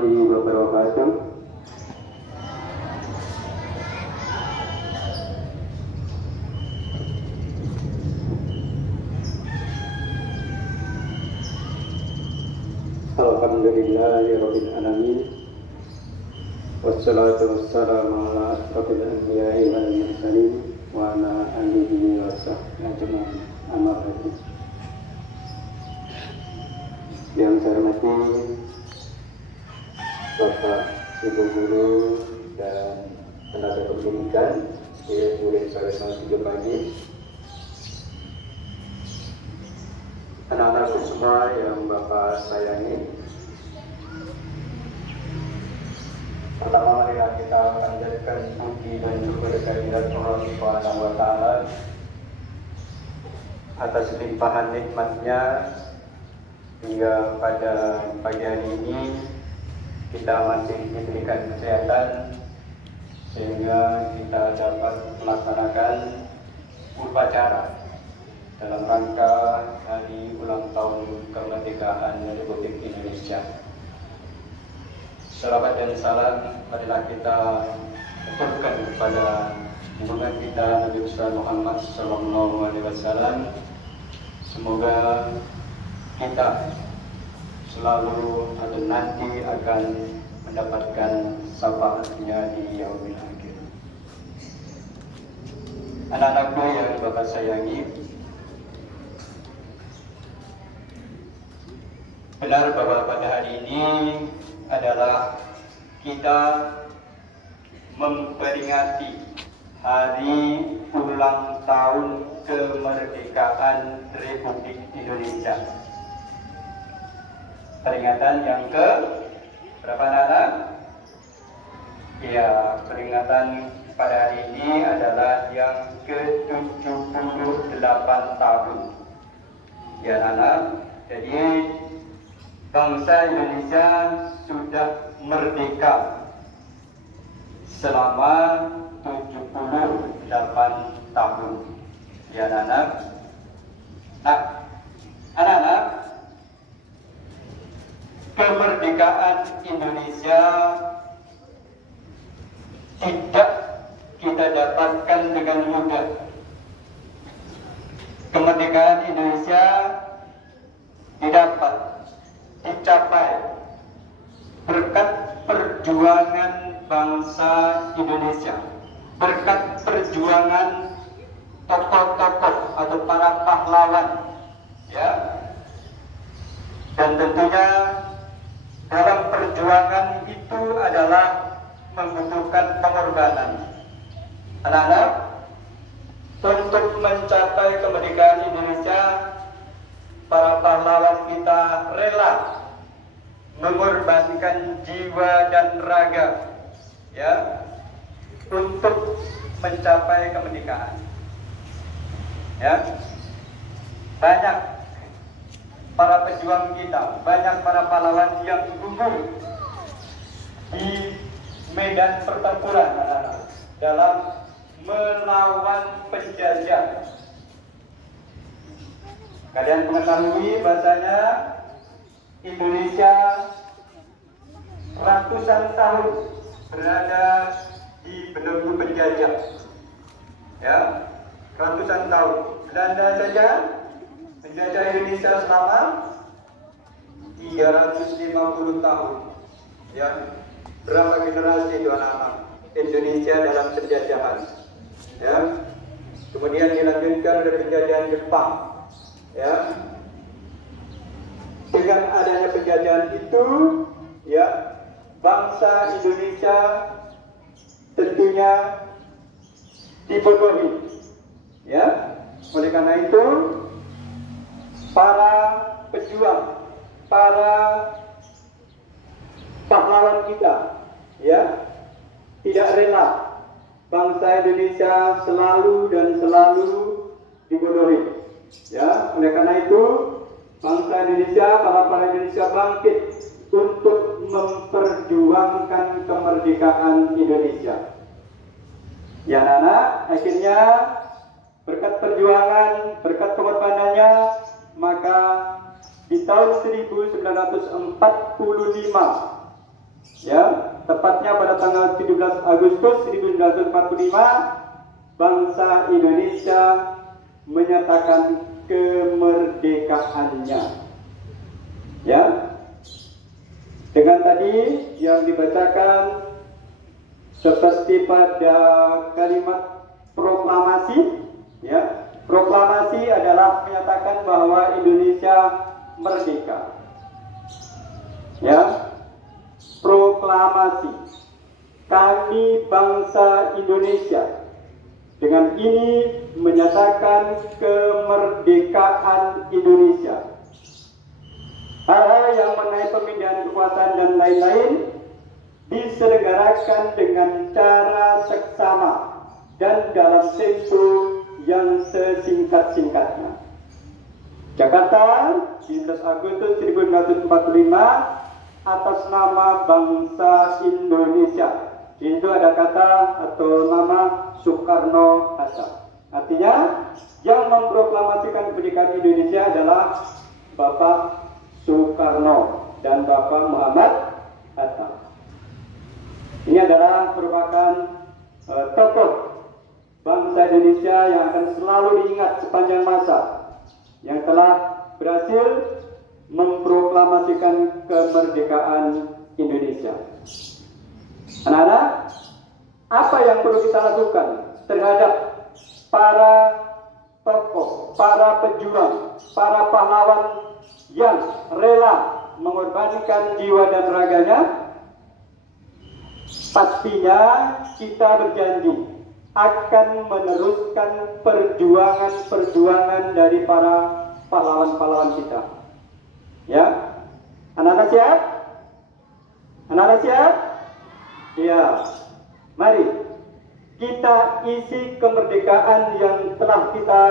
warahmatullahi wabarakatuh. Alhamdulillahirabbil alamin. Wassalatu wassalamu ala asrofil anbiya'i wal mursalin wa ala alihi wa sahbihi ajma'in. Amma ba'du. Yang saya hormati Bapak, Ibu guru dan tenaga pendidikan, murid saya 3 pagi, anak-anakku semua yang Bapak sayangi. Pertama, marilah kita panjatkan puji dan syukur kehadirat Allah Subhanahu wa Ta'ala atas limpahan nikmatnya hingga pada pagi hari ini kita masih diberikan kesehatan sehingga kita dapat melaksanakan upacara dalam rangka hari ulang tahun kemerdekaan Republik Indonesia. Salawat dan salam marilah kita aturkan kepada junjungan kita Nabi besar Muhammad SAW. Semoga kita selalu atau nanti akan mendapatkan syafaatnya di yaumil akhir. Anak-anakku yang Bapak sayangi, benar bahwa pada hari ini adalah kita memperingati hari ulang tahun kemerdekaan Republik Indonesia. Peringatan yang ke berapa, anak? Ya, peringatan pada hari ini adalah yang ke-78 tahun. Ya, anak. Jadi bangsa Indonesia sudah merdeka selama 78 tahun. Ya, anak. Nah, anak-anak, kemerdekaan Indonesia tidak kita dapatkan dengan mudah. Kemerdekaan Indonesia dicapai berkat perjuangan bangsa Indonesia, berkat perjuangan tokoh-tokoh atau para pahlawan, ya. Dan tentunya dalam perjuangan itu adalah membutuhkan pengorbanan. Anak-anak, untuk mencapai kemerdekaan Indonesia, para pahlawan kita rela mengorbankan jiwa dan raga, ya, untuk mencapai kemerdekaan. Ya, banyak para pejuang kita, banyak para pahlawan yang gugur di medan pertempuran dalam melawan penjajah. Kalian mengetahui bahasanya Indonesia ratusan tahun berada di belenggu penjajah. Ya, ratusan tahun. Belanda saja menjajah Indonesia selama 350 tahun. Ya, berapa generasi itu anak-anak Indonesia dalam penjajahan? Ya, kemudian dilanjutkan oleh penjajahan Jepang. Ya, dengan adanya penjajahan itu, ya, bangsa Indonesia tentunya dibodohi. Ya, oleh karena itu para pejuang, para pahlawan kita, ya, tidak rela bangsa Indonesia selalu dan selalu dibodohi. Ya, oleh karena itu bangsa Indonesia, para Indonesia bangkit untuk memperjuangkan kemerdekaan Indonesia. Ya, anak-anak, akhirnya berkat perjuangan, berkat pengorbanannya, maka di tahun 1945 Ya, tepatnya pada tanggal 17 Agustus 1945 bangsa Indonesia menyatakan kemerdekaannya. Ya, dengan tadi yang dibacakan seperti pada kalimat proklamasi, ya, proklamasi adalah menyatakan bahwa Indonesia merdeka. Ya, proklamasi kami bangsa Indonesia dengan ini menyatakan kemerdekaan Indonesia. Hal-hal yang mengenai pemindahan kekuasaan dan lain-lain diselenggarakan dengan cara seksama dan dalam tempo yang sesingkat-singkatnya. Jakarta, 17 Agustus 1945, atas nama bangsa Indonesia. Di situ ada kata atau nama Soekarno-Hatta. Artinya, yang memproklamasikan kemerdekaan Indonesia adalah Bapak Soekarno dan Bapak Muhammad Hatta. Ini adalah merupakan tokoh bangsa Indonesia yang akan selalu diingat sepanjang masa, yang telah berhasil memproklamasikan kemerdekaan Indonesia. Anak-anak, apa yang perlu kita lakukan terhadap para tokoh, para pejuang, para pahlawan yang rela mengorbankan jiwa dan raganya? Pastinya kita berjanji akan meneruskan perjuangan-perjuangan dari para pahlawan-pahlawan kita. Ya, anak-anak siap? Anak-anak siap? Ya, mari kita isi kemerdekaan yang telah kita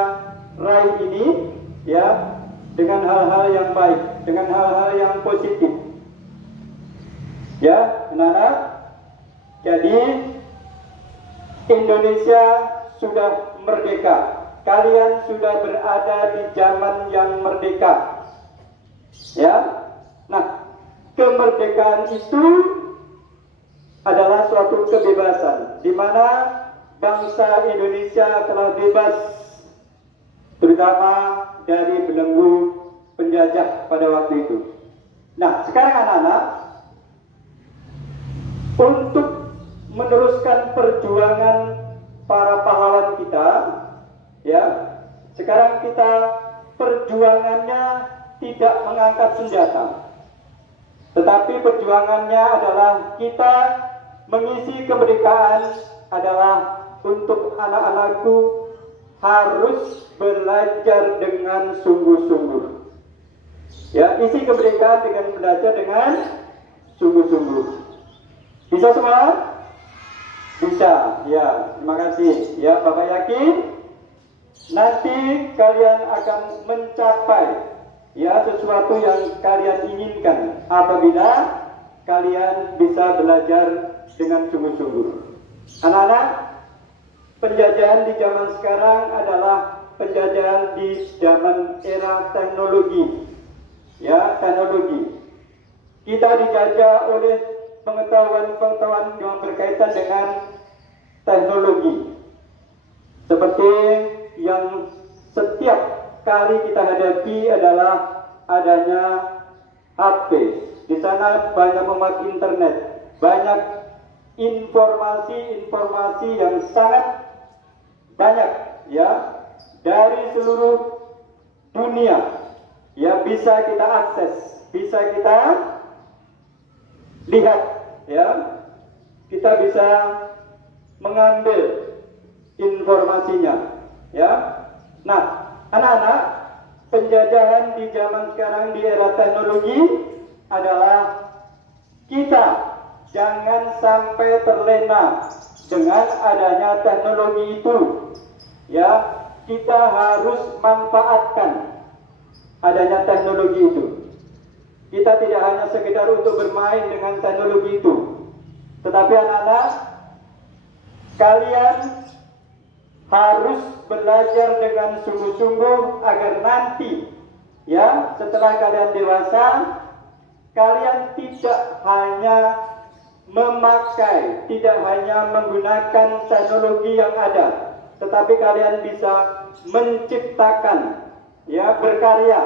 raih ini, ya, dengan hal-hal yang baik, dengan hal-hal yang positif. Ya, anak-anak. Jadi Indonesia sudah merdeka. Kalian sudah berada di zaman yang merdeka. Ya. Nah, kemerdekaan itu adalah suatu kebebasan di mana bangsa Indonesia telah bebas terutama dari belenggu penjajah pada waktu itu. Nah, sekarang anak-anak, untuk meneruskan perjuangan para pahlawan kita, ya, sekarang kita perjuangannya tidak mengangkat senjata, tetapi perjuangannya adalah kita mengisi kemerdekaan adalah untuk anak-anakku harus belajar dengan sungguh-sungguh. Ya, isi kemerdekaan dengan belajar dengan sungguh-sungguh. Bisa semua? Bisa, ya, terima kasih. Ya, Bapak yakin nanti kalian akan mencapai, ya, sesuatu yang kalian inginkan apabila kalian bisa belajar dengan sungguh-sungguh. Anak-anak, penjajahan di zaman sekarang adalah penjajahan di zaman era teknologi. Ya, teknologi. Kita dijajah oleh pengetahuan-pengetahuan yang berkaitan dengan teknologi, seperti yang setiap kali kita hadapi adalah adanya HP. Di sana banyak memuat internet, banyak informasi-informasi yang sangat banyak, ya, dari seluruh dunia, ya, bisa kita akses, bisa kita lihat, ya, kita bisa mengambil informasinya, ya. Nah, anak-anak, penjajahan di zaman sekarang di era teknologi adalah kita jangan sampai terlena dengan adanya teknologi itu, ya. Kita harus manfaatkan adanya teknologi itu. Kita tidak hanya sekedar untuk bermain dengan teknologi itu, tetapi anak-anak, kalian harus belajar dengan sungguh-sungguh agar nanti, ya, setelah kalian dewasa, kalian tidak hanya memakai, tidak hanya menggunakan teknologi yang ada, tetapi kalian bisa menciptakan, ya, berkarya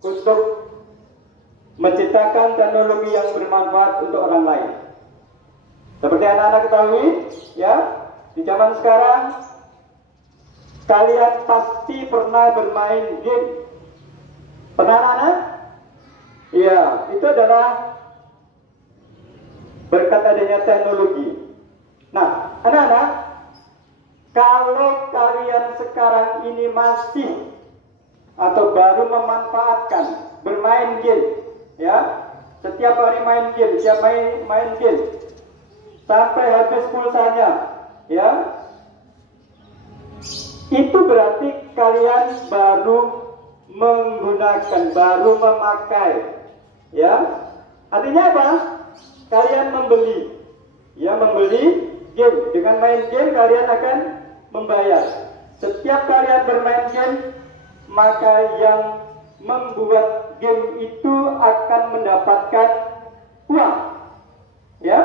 untuk menciptakan teknologi yang bermanfaat untuk orang lain. Seperti anak-anak ketahui, ya, di zaman sekarang kalian pasti pernah bermain game. Pernah, anak-anak? Iya, itu adalah berkat adanya teknologi. Nah, anak-anak, kalau kalian sekarang ini masih atau baru memanfaatkan bermain game, ya, setiap hari main game, main game sampai habis pulsanya, ya, itu berarti kalian baru menggunakan, baru memakai, ya. Artinya apa? Kalian membeli, ya, membeli game. Dengan main game kalian akan membayar. Setiap kalian bermain game, maka yang membuat game itu akan mendapatkan uang, ya.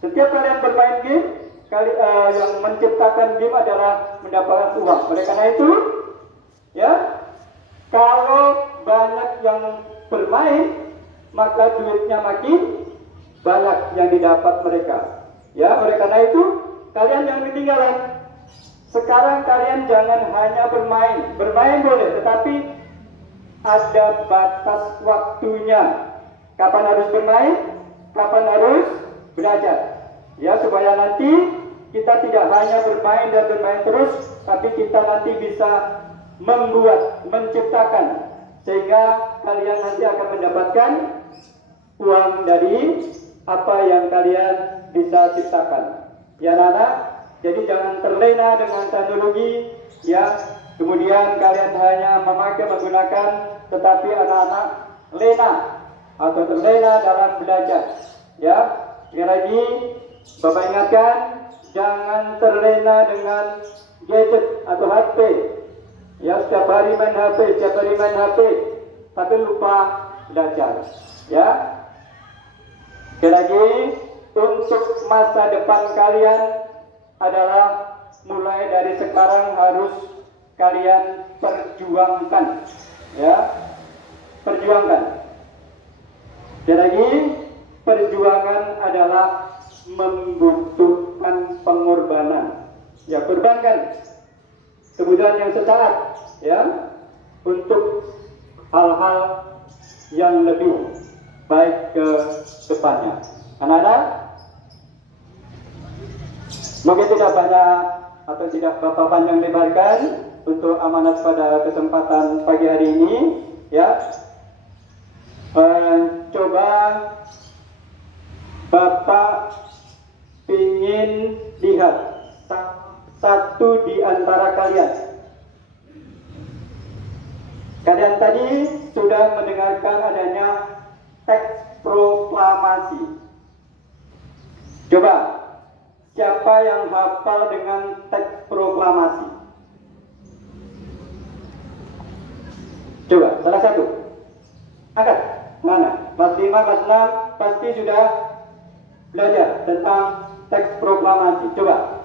Setiap kalian bermain game, yang menciptakan game adalah mendapatkan uang. Oleh karena itu, ya, kalau banyak yang bermain, maka duitnya makin banyak yang didapat mereka. Ya, oleh karena itu, kalian jangan ketinggalan. Sekarang kalian jangan hanya bermain. Bermain boleh, tetapi ada batas waktunya. Kapan harus bermain, kapan harus belajar. Ya, supaya nanti kita tidak hanya bermain dan bermain terus, tapi kita nanti bisa membuat, menciptakan, sehingga kalian nanti akan mendapatkan uang dari apa yang kalian bisa ciptakan. Ya, anak-anak, jadi jangan terlena dengan teknologi, ya. Kemudian kalian hanya memakai, menggunakan, tetapi anak-anak lena atau terlena dalam belajar. Ya, sekali lagi Bapak ingatkan, jangan terlena dengan gadget atau HP. Ya, setiap hari main HP, tapi lupa belajar. Ya, sekali lagi, untuk masa depan kalian adalah mulai dari sekarang harus kalian perjuangkan. Ya, perjuangkan. Sekali lagi, perjuangan adalah membutuhkan pengorbanan. Ya, korbankan kebutuhan yang sesaat, ya, untuk hal-hal yang lebih baik ke depannya. Anak-anak, mungkin tidak banyak atau tidak Bapak panjang lebarkan untuk amanat pada kesempatan pagi hari ini, ya. Coba Bapak ingin lihat satu di antara kalian. Kalian tadi sudah mendengarkan adanya teks proklamasi. Coba, siapa yang hafal dengan teks proklamasi? Coba, salah satu. Angkat, mana? Kelas 5, kelas 6 pasti sudah belajar tentang teks proklamasi. Coba.